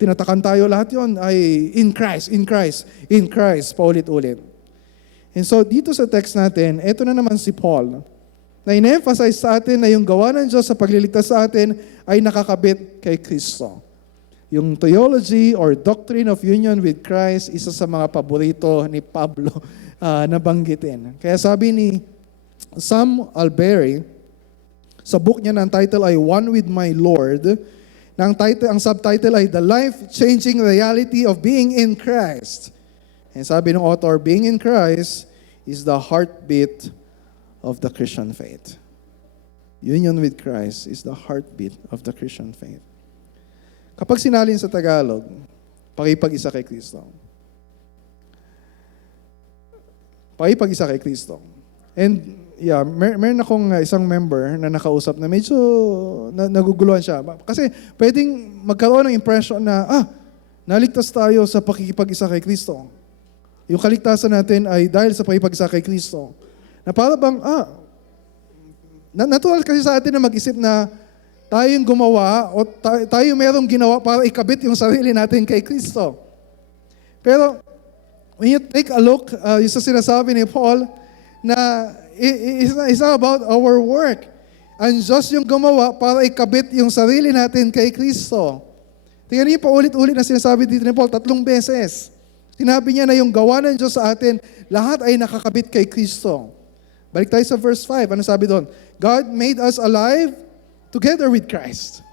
tinatakan tayo, lahat yon ay in Christ, paulit-ulit. And so, dito sa text natin, eto na naman si Paul, na in-emphasize sa atin na yung gawa ng Diyos sa pagliligtas sa atin ay nakakabit kay Kristo. Yung theology or doctrine of union with Christ, isa sa mga paborito ni Pablo na banggitin. Kaya sabi ni Sam Alberry, sa book niya, ang title ay One with My Lord. Ang subtitle ay The Life-Changing Reality of Being in Christ. And sabi ng author, being in Christ is the heartbeat of the Christian faith. Union with Christ is the heartbeat of the Christian faith. Kapag sinalin sa Tagalog, pakipag-isa kay Kristo. Pakipag-isa kay Kristo. And meron akong isang member na nakausap na medyo naguguluhan siya. Kasi pwedeng magkaroon ng impression na, naligtas tayo sa pakikipag-isa kay Kristo. Yung kaligtasan natin ay dahil sa pakikipag-isa kay Kristo. Na para bang, natural kasi sa atin na mag-isip na tayong gumawa o tayo merong ginawa para ikabit yung sarili natin kay Kristo. Pero, when you take a look, yung sa sinasabi ni Paul, na it's not about our work. Ang Diyos yung gumawa para ikabit yung sarili natin kay Kristo. Tingnan niyo pa ulit-ulit na sinasabi dito ni Paul, 3 beses. Sinabi niya na yung gawa ng Diyos sa atin, lahat ay nakakabit kay Kristo. Balik tayo sa verse 5. Ano sabi doon? God made us alive together with Christ.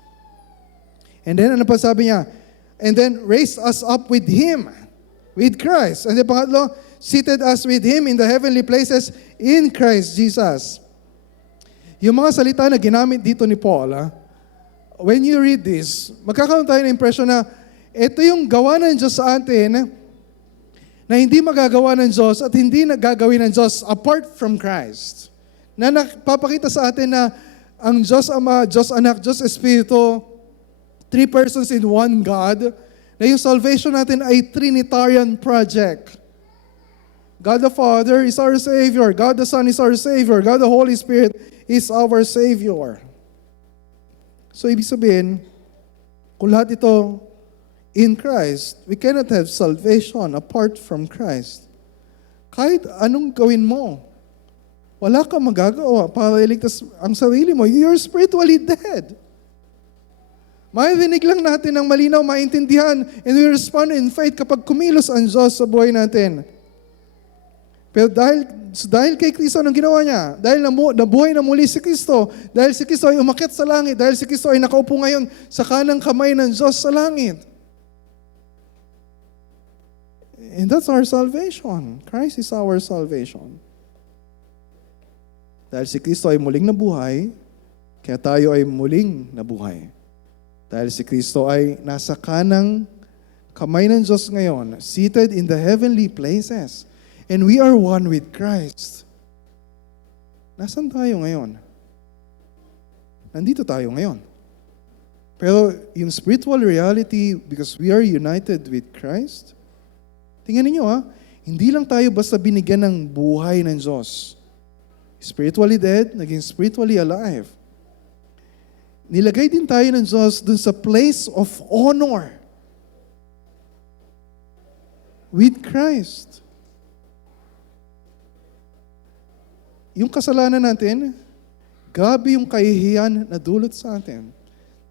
And then ano pa sabi niya? And then raised us up with Him, with Christ. And then pangatlo, seated us with Him in the heavenly places in Christ Jesus. Yung mga salita na ginamit dito ni Paul, when you read this, magkakaroon tayo ng impression na ito yung gawa ng Diyos sa atin na hindi magagawa ng Diyos at hindi nagagawin ng Diyos apart from Christ. Na napapakita sa atin na ang Diyos Ama, Diyos Anak, Diyos Espiritu, 3 persons in one God, na yung salvation natin ay Trinitarian project. God the Father is our Savior. God the Son is our Savior. God the Holy Spirit is our Savior. So, ibig sabihin, kung lahat ito in Christ, we cannot have salvation apart from Christ. Kahit anong gawin mo, wala kang magagawa para iligtas ang sarili mo. You're spiritually dead. Marinig lang natin ng malinaw, maintindihan, and we respond in faith kapag kumilos ang Diyos sa buhay natin. Pero dahil kay Kristo, anong ginawa niya? Dahil nabuhay na muli si Kristo, dahil si Kristo ay umakyat sa langit, dahil si Kristo ay nakaupo ngayon sa kanang kamay ng Diyos sa langit. And that's our salvation. Christ is our salvation. Dahil si Kristo ay muling nabuhay, kaya tayo ay muling nabuhay. Dahil si Kristo ay nasa kanang kamay ng Diyos ngayon, seated in the heavenly places. And we are one with Christ. Nasaan tayo ngayon? Nandito tayo ngayon. Pero yung spiritual reality, because we are united with Christ, tingnan niyo hindi lang tayo basta binigyan ng buhay ng Diyos. Spiritually dead, naging spiritually alive. Nilagay din tayo ng Diyos dun sa place of honor with Christ. Yung kasalanan natin, grabe yung kahihiyan na dulot sa atin.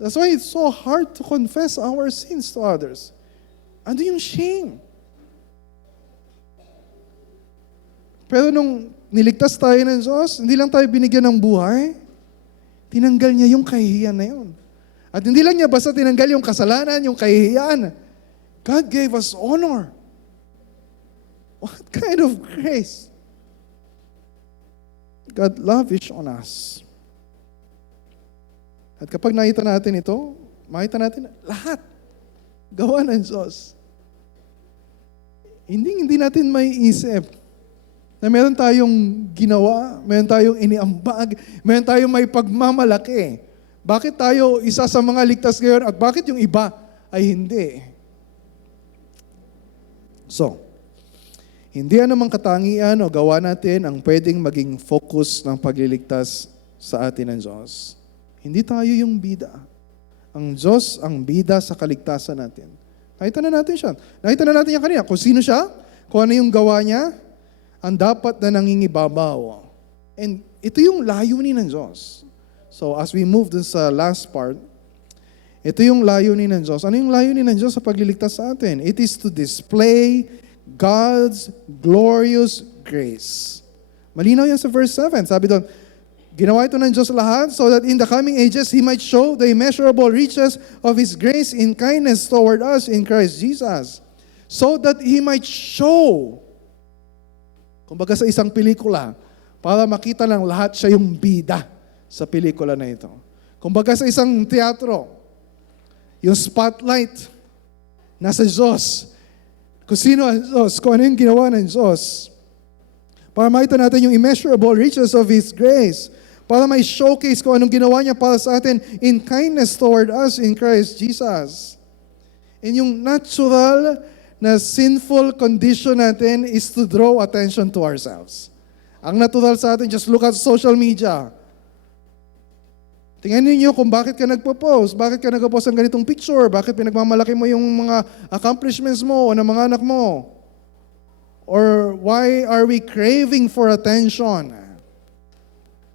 That's why it's so hard to confess our sins to others. Ano yung shame? Pero nung niligtas tayo ng Diyos, hindi lang tayo binigyan ng buhay, tinanggal niya yung kahihiyan na yun. At hindi lang niya basta tinanggal yung kasalanan, yung kahihiyan. God gave us honor. What kind of grace? God lavish on us. At kapag nakita natin ito, makita natin lahat. Gawa ng Diyos. Hindi natin may isip na meron tayong ginawa, meron tayong iniambag, meron tayong may pagmamalaki. Bakit tayo isa sa mga ligtas ngayon at bakit yung iba ay hindi? So, hindi anumang katangian o gawa natin ang pwedeng maging focus ng pagliligtas sa atin ng Diyos. Hindi tayo yung bida. Ang Diyos ang bida sa kaligtasan natin. Nakita na natin siya. Nakita na natin yan kanina. Kung sino siya, kung ano yung gawa niya, ang dapat na nangingibabaw. And ito yung layunin ng Diyos. So as we move dun sa last part, ito yung layunin ng Diyos. Ano yung layunin ng Diyos sa pagliligtas sa atin? It is to display God's glorious grace. Malinaw yan sa verse 7. Sabi doon, ginawa ito ng Diyos lahat so that in the coming ages He might show the immeasurable riches of His grace in kindness toward us in Christ Jesus. So that He might show, kumbaga sa isang pelikula, para makita lang lahat siya yung bida sa pelikula na ito. Kumbaga sa isang teatro, yung spotlight nasa Diyos. Kung sino ang Diyos, kung ano yung ginawa ng Diyos. Para makita natin yung immeasurable riches of His grace. Para may showcase kung anong ginawa niya para sa atin in kindness toward us in Christ Jesus. And yung natural na sinful condition natin is to draw attention to ourselves. Ang natural sa atin, just look at social media. Tingnan niyo kung bakit ka nagpo-post, bakit ka nagpo-post ng ganitong picture, bakit pinagmamalaki mo yung mga accomplishments mo o ng mga anak mo. Or why are we craving for attention?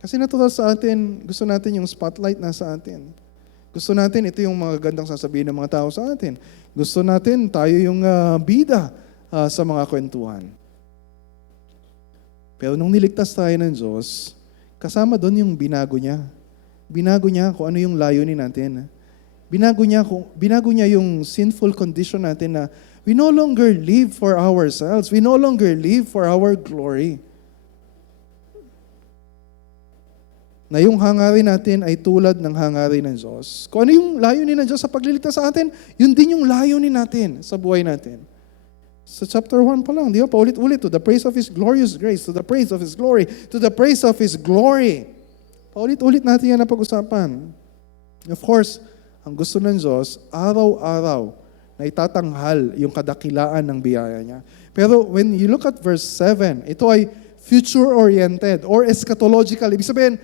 Kasi natural sa atin, gusto natin yung spotlight nasa atin. Gusto natin, ito yung mga gandang sasabihin ng mga tao sa atin. Gusto natin, tayo yung bida sa mga kwentuhan. Pero nung niligtas tayo ng Diyos, kasama doon yung binago niya. Binago niya kung ano yung layunin natin. Binago niya yung sinful condition natin na we no longer live for ourselves. We no longer live for our glory. Na yung hangarin natin ay tulad ng hangarin ng Diyos. Kung ano yung layunin ng Diyos sa pagliligtas sa atin, yun din yung layunin natin sa buhay natin. Sa chapter 1 pa lang, di ba? Paulit-ulit, to the praise of His glorious grace, to the praise of His glory, to the praise of His glory. Paulit-ulit natin yan na pag-usapan. Of course, ang gusto ng Diyos, araw-araw na itatanghal yung kadakilaan ng biyaya niya. Pero when you look at verse 7, ito ay future-oriented or eschatological. Ibig sabihin,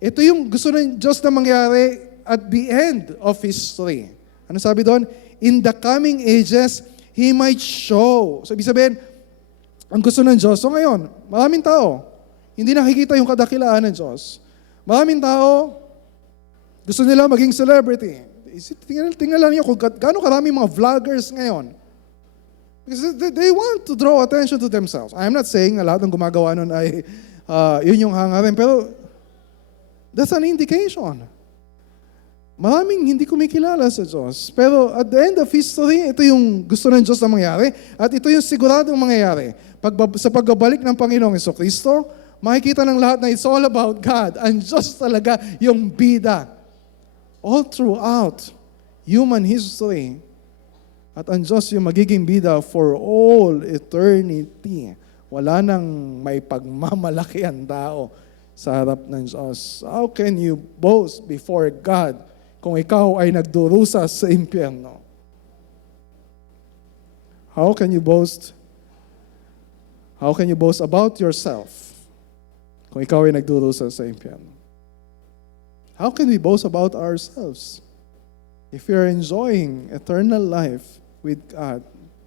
ito yung gusto ng Diyos na mangyari at the end of history. Ano sabi doon? In the coming ages, He might show. So ibig sabihin, ang gusto ng Diyos. So ngayon, maraming tao, hindi nakikita yung kadakilaan ng Diyos. Maraming tao, gusto nila maging celebrity. Tingnan lang niyo kung gaano karaming mga vloggers ngayon. Because they want to draw attention to themselves. I'm not saying na lahat ng gumagawa nun ay yun yung hangarin, pero that's an indication. Maraming hindi kumikilala sa Diyos. Pero at the end of history, ito yung gusto ng Diyos na mangyari at ito yung siguradong mangyayari. Sa pagbabalik ng Panginoong Jesucristo, makikita ng lahat na it's all about God. Ang Diyos talaga yung bida. All throughout human history. At ang Diyos yung magiging bida for all eternity. Wala nang may pagmamalaki ang tao sa harap ng Diyos. How can you boast before God kung ikaw ay nagdurusa sa impyerno? How can you boast? How can you boast about yourself kung ikaw ay nagdurusa sa impyerno? How can we boast about ourselves? If we are enjoying eternal life with God,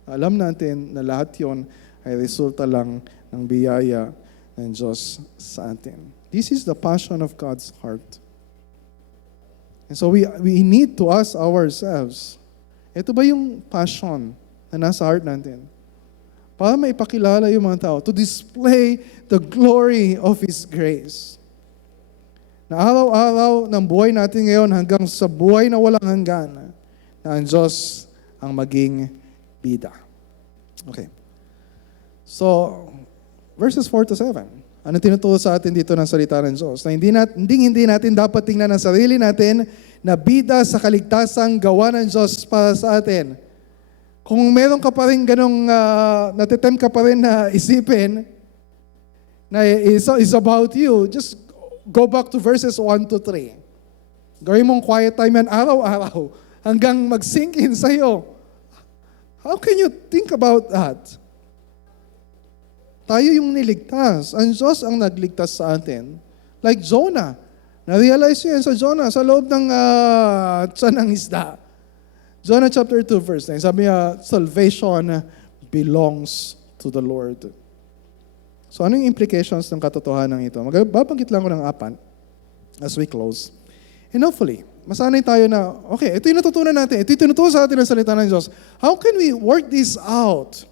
alam natin na lahat yon ay resulta lang ng biyaya ng Diyos sa atin. This is the passion of God's heart. And so we need to ask ourselves, ito ba yung passion na nasa heart natin? Para maipakilala yung mga tao, to display the glory of His grace. Na araw-araw ng buhay natin ngayon hanggang sa buhay na walang hanggan, na ang Diyos ang maging bida. Okay. So, verses 4 to 7. Ano tinuturo sa atin dito ng salita ng Diyos? Na hindi natin dapat tingnan ang sarili natin na bida sa kaligtasang gawa ng Diyos para sa atin. Kung meron ka pa rin ganong, natitempt ka pa rin na isipin na is about you, just go back to verses 1 to 3. Gawin mong quiet time yan araw-araw hanggang mag-sink in sa'yo. How can you think about that? Tayo yung niligtas. Ang Diyos ang nagligtas sa atin. Like Jonah. Na-realize yun sa Jonah sa loob ng tiyan ng isda. Jonah chapter 2 verse 9. Sabi niya, salvation belongs to the Lord. So ano yung implications ng katotohanan ito? Babanggit lang ko ng 4 as we close. And hopefully, masanay tayo na, okay, ito yung natutunan natin. Ito yung tinuturo sa atin ng salita ng Diyos. How can we work this out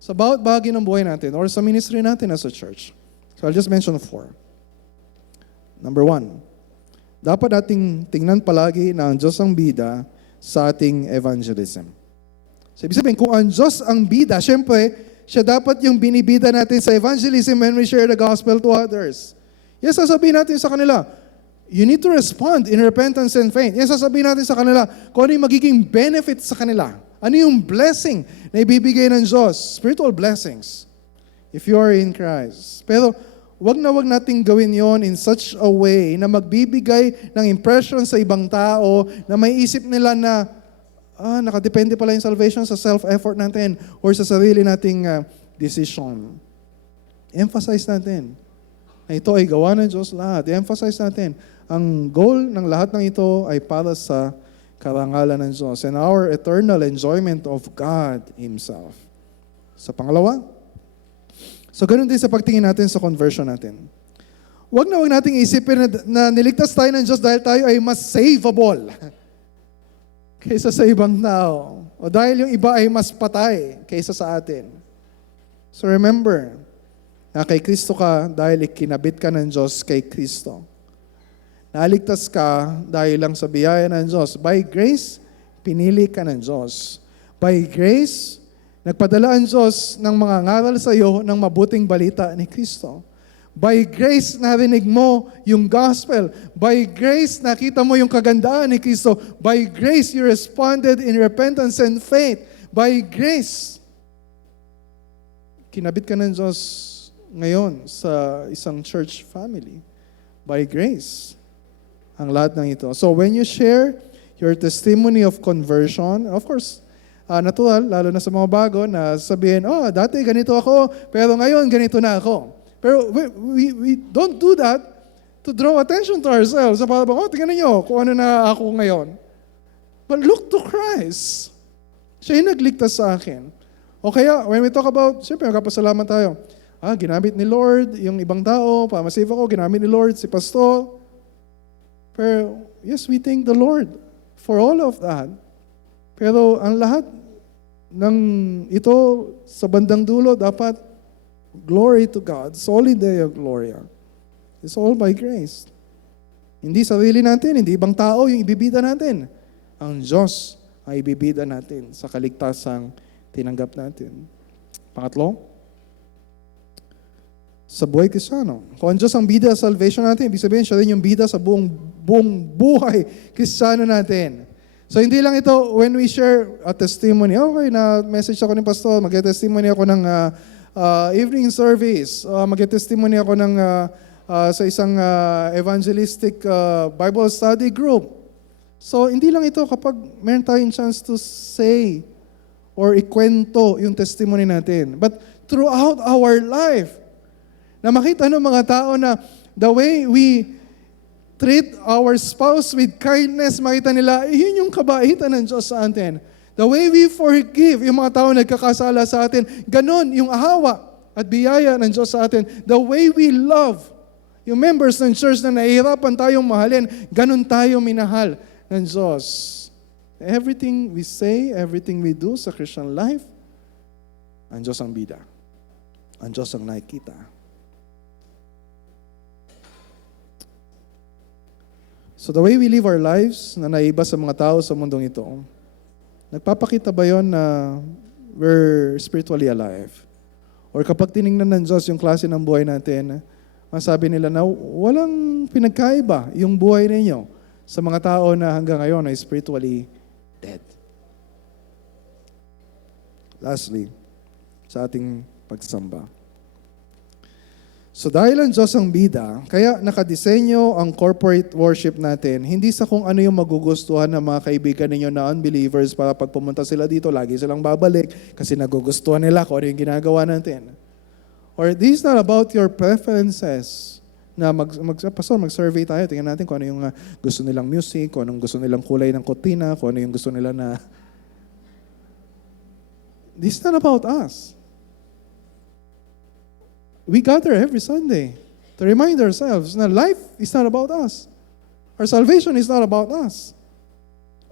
sa bawat bahagi ng buhay natin or sa ministry natin as a church? So I'll just mention 4. Number 1, dapat nating tingnan palagi na ang Diyos ang bida sa ating evangelism. So ibig sabihin, kung ang Diyos ang bida, syempre, siya dapat yung binibida natin sa evangelism when we share the gospel to others. Yes, sasabihin natin sa kanila, you need to respond in repentance and faith. Yes, sasabihin natin sa kanila kung ano yung magiging benefit sa kanila. Ano yung blessing na ibibigay ng Diyos? Spiritual blessings. If you are in Christ. Pero, wag nating gawin yon in such a way na magbibigay ng impression sa ibang tao na may isip nila na, nakadepende pala yung salvation sa self-effort natin or sa sarili nating decision. Emphasize natin na ito ay gawa ng Diyos lahat. Emphasize natin, ang goal ng lahat ng ito ay para sa karangalan ng Diyos and our eternal enjoyment of God Himself. Sa pangalawa, so ganun din sa pagtingin natin sa conversion natin. Huwag nating isipin na niligtas tayo ng Diyos dahil tayo ay mas savable kaysa sa ibang tao. O dahil yung iba ay mas patay kaysa sa atin. So remember, na kay Kristo ka dahil ikinabit ka ng Diyos kay Kristo. Naligtas ka dahil lang sa biyaya ng Diyos. By grace, pinili ka ng Diyos. By grace, nagpadala ang Diyos ng mga ngaral sa iyo ng mabuting balita ni Kristo. By grace, narinig mo yung gospel. By grace, nakita mo yung kagandaan ni Kristo. By grace, you responded in repentance and faith. By grace, kinabit ka ng Diyos ngayon sa isang church family. By grace, ang lahat ng ito. So when you share your testimony of conversion, of course, natural, lalo na sa mga bago, na sabihin, oh, dati ganito ako, pero ngayon ganito na ako. Pero we don't do that to draw attention to ourselves. Sa parang, oh, tingnan niyo kung ano na ako ngayon. But look to Christ. Siya yung nagligtas sa akin. O kaya, when we talk about, siyempre, magkapasalamat tayo. Ginamit ni Lord yung ibang tao, masave ako, ginamit ni Lord si pastor. Pero, yes, we thank the Lord for all of that. Pero ang lahat ng ito sa bandang dulo, dapat glory to God, solid day of gloria. It's all by grace. Hindi sarili natin, hindi ibang tao yung ibibida natin. Ang Diyos ang ibibida natin sa kaligtasang tinanggap natin. Pangatlo, sa buhay Kristiyano. Kung ang Diyos ang bida sa salvation natin, ibig sabihin siya rin yung bida sa buong buhay Kristiyano natin. So hindi lang ito when we share a testimony. Okay, na-message ako ni Pastor, mag-testimony ako ng evening service. Mag-testimony ako ng sa isang evangelistic Bible study group. So, hindi lang ito kapag meron tayong chance to say or ikwento yung testimony natin. But throughout our life, na makita ng mga tao na the way we treat our spouse with kindness, makita nila, yun yung kabaitan ng Diyos sa atin. The way we forgive yung mga tao nagkakasala sa atin, ganon yung ahawa at biyaya ng Diyos sa atin. The way we love yung members ng church na nahihirapan tayong mahalin, ganon tayo minahal ng Diyos. Everything we say, everything we do sa Christian life, ang Diyos ang bida. Ang Diyos ang nakikita. So the way we live our lives na naiba sa mga tao sa mundong ito, nagpapakita ba yon na we're spiritually alive? Or kapag tinignan ng Diyos yung klase ng buhay natin, masabi nila na walang pinagkaiba yung buhay ninyo sa mga tao na hanggang ngayon ay spiritually dead. Lastly, sa ating pagsamba. So dahil ang Diyos ang bida, kaya nakadisenyo ang corporate worship natin, hindi sa kung ano yung magugustuhan ng mga kaibigan ninyo na unbelievers para pag pumunta sila dito, lagi silang babalik kasi nagugustuhan nila kung ano yung ginagawa natin. Or this is not about your preferences. Na Pastor, mag-survey tayo, tingnan natin kung ano yung gusto nilang music, kung anong gusto nilang kulay ng kortina, kung ano yung gusto nila na... This is not about us. We gather every Sunday to remind ourselves na life is not about us. Our salvation is not about us.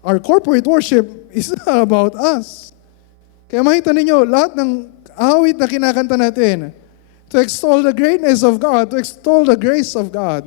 Our corporate worship is not about us. Kaya makita ninyo, lahat ng awit na kinakanta natin, to extol the greatness of God, to extol the grace of God.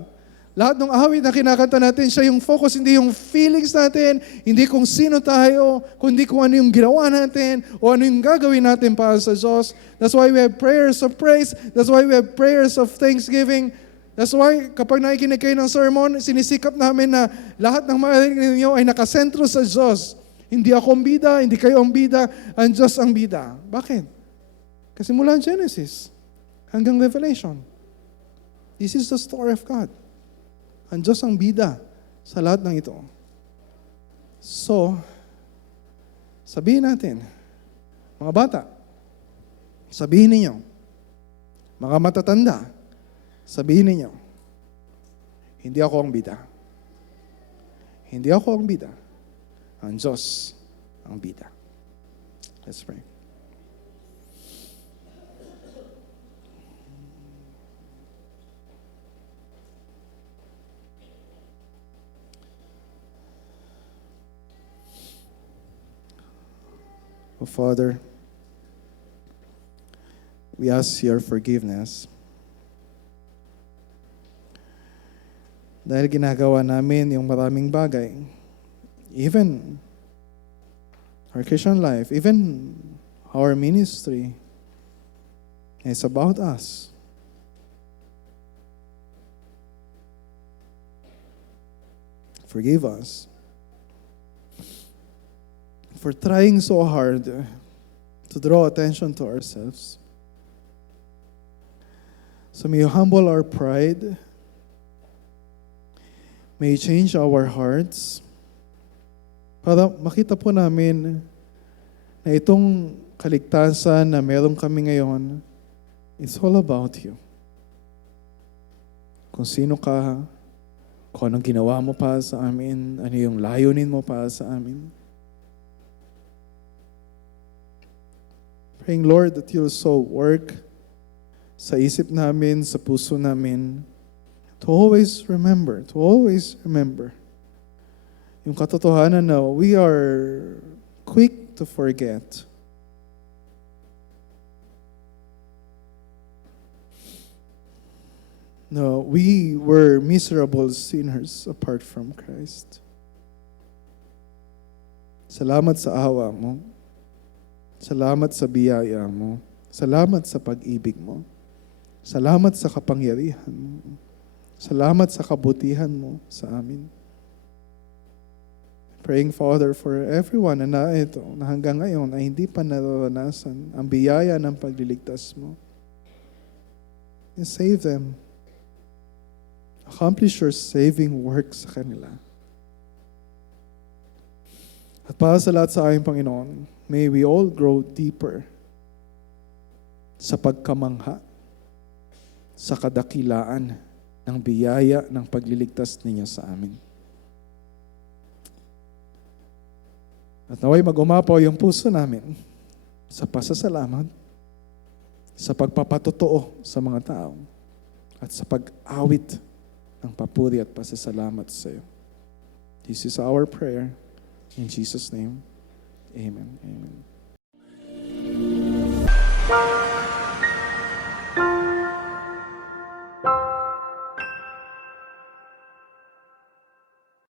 Lahat ng awit na kinakanta natin, siya yung focus, hindi yung feelings natin, hindi kung sino tayo, kundi kung ano yung ginawa natin, o ano yung gagawin natin para sa Diyos. That's why we have prayers of praise. That's why we have prayers of thanksgiving. That's why kapag nakikinig kayo ng sermon, sinisikap namin na lahat ng marinig ninyo ay nakasentro sa Diyos. Hindi ako ang bida, hindi kayo ang bida, ang Diyos ang bida. Bakit? Kasi mula Genesis hanggang Revelation, this is the story of God. Ang Diyos ang bida sa lahat ng ito. So, sabihin natin, mga bata, sabihin ninyo, mga matatanda, sabihin ninyo, hindi ako ang bida. Hindi ako ang bida. Ang Diyos ang bida. Let's pray. Oh, Father, we ask your forgiveness dahil ginagawa namin yung maraming bagay, even our Christian life, even our ministry, it's about us. Forgive us for trying so hard to draw attention to ourselves. So may you humble our pride. May you change our hearts para makita po namin na na itong kaligtasan na meron kami ngayon, it's all about you. Kung sino ka, kung anong ginawa mo para sa amin, ano yung layunin mo para sa amin. Praying, Lord, that you'll so work sa isip namin, sa puso namin, to always remember yung katotohanan na we are quick to forget. No, we were miserable sinners apart from Christ. Salamat sa awa mo. Salamat sa biyaya mo. Salamat sa pag-ibig mo. Salamat sa kapangyarihan mo. Salamat sa kabutihan mo sa amin. Praying, Father, for everyone na ito, na hanggang ngayon ay hindi pa nararanasan ang biyaya ng pagliligtas mo. And save them. Accomplish your saving work sa kanila. At para sa lahat sa aming Panginoon, may we all grow deeper sa pagkamangha, sa kadakilaan ng biyaya ng pagliligtas ninyo sa amin. At naway mag-umapaw yung puso namin sa pasasalamat, sa pagpapatotoo sa mga tao, at sa pag-awit ng papuri at pasasalamat sa iyo. This is our prayer. In Jesus' name, amen. Amen.